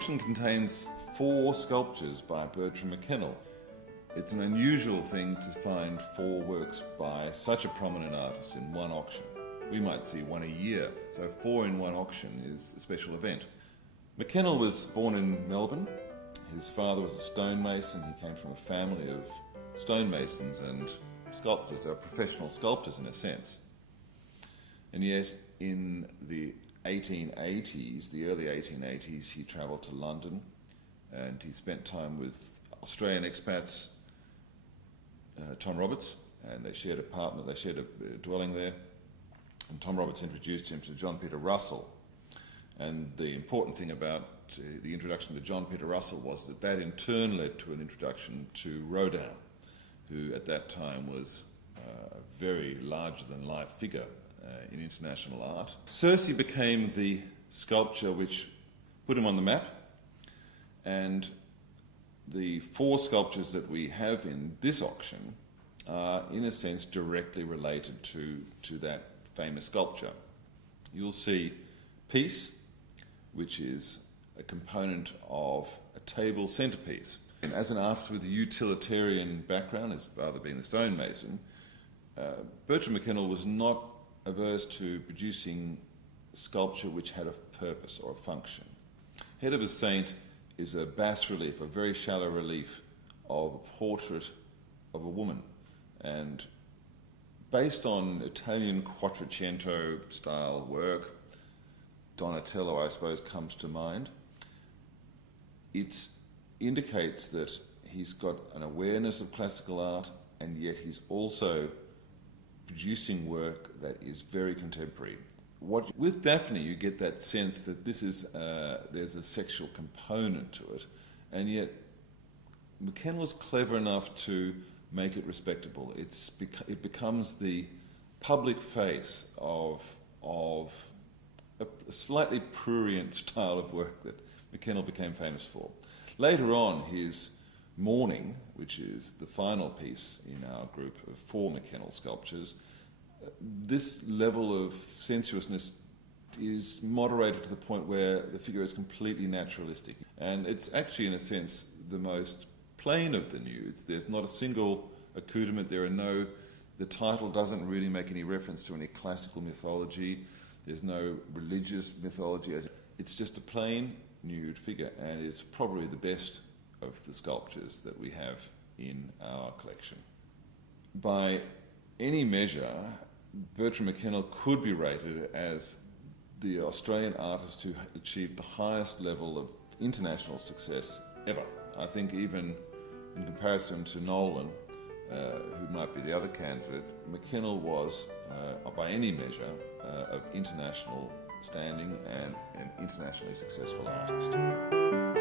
auction contains 4 sculptures by Bertram Mackennal. It's an unusual thing to find 4 works by such a prominent artist in one auction. We might see one a year, so 4 in one auction is a special event. Mackennal was born in Melbourne. His father was a stonemason. He came from a family of stonemasons and sculptors. They were professional sculptors in a sense. And yet in the 1880s, the early 1880s, he travelled to London and he spent time with Australian expats, Tom Roberts, and they shared a dwelling there. And Tom Roberts introduced him to John Peter Russell. And the important thing about the introduction to John Peter Russell was that that in turn led to an introduction to Rodin, who at that time was a very larger-than-life figure in international art. Circe became the sculpture which put him on the map, and the 4 sculptures that we have in this auction are, in a sense, directly related to that famous sculpture. You'll see Peace, which is a component of a table centrepiece. And as an artist with a utilitarian background, as father being the stonemason, Bertram Mackennal was not averse to producing sculpture which had a purpose or a function. Head of a Saint is a bas-relief, a very shallow relief of a portrait of a woman. And based on Italian Quattrocento style work, Donatello, I suppose, comes to mind. It indicates that he's got an awareness of classical art, and yet he's also producing work that is very contemporary. With Daphne, you get that sense that this is there's a sexual component to it, and yet Mackennal was clever enough to make it respectable. It becomes the public face of a slightly prurient style of work that Mackennal became famous for. Later on, his Morning, which is the final piece in our group of 4 Mackennal sculptures, this level of sensuousness is moderated to the point where the figure is completely naturalistic. And it's actually, in a sense, the most plain of the nudes. There's not a single accoutrement. The title doesn't really make any reference to any classical mythology. There's no religious mythology. It's just a plain nude figure, and it's probably the best of the sculptures that we have in our collection. By any measure, Bertram Mackennal could be rated as the Australian artist who achieved the highest level of international success ever. I think even in comparison to Nolan, who might be the other candidate, Mackennal was, by any measure, of international standing and an internationally successful artist.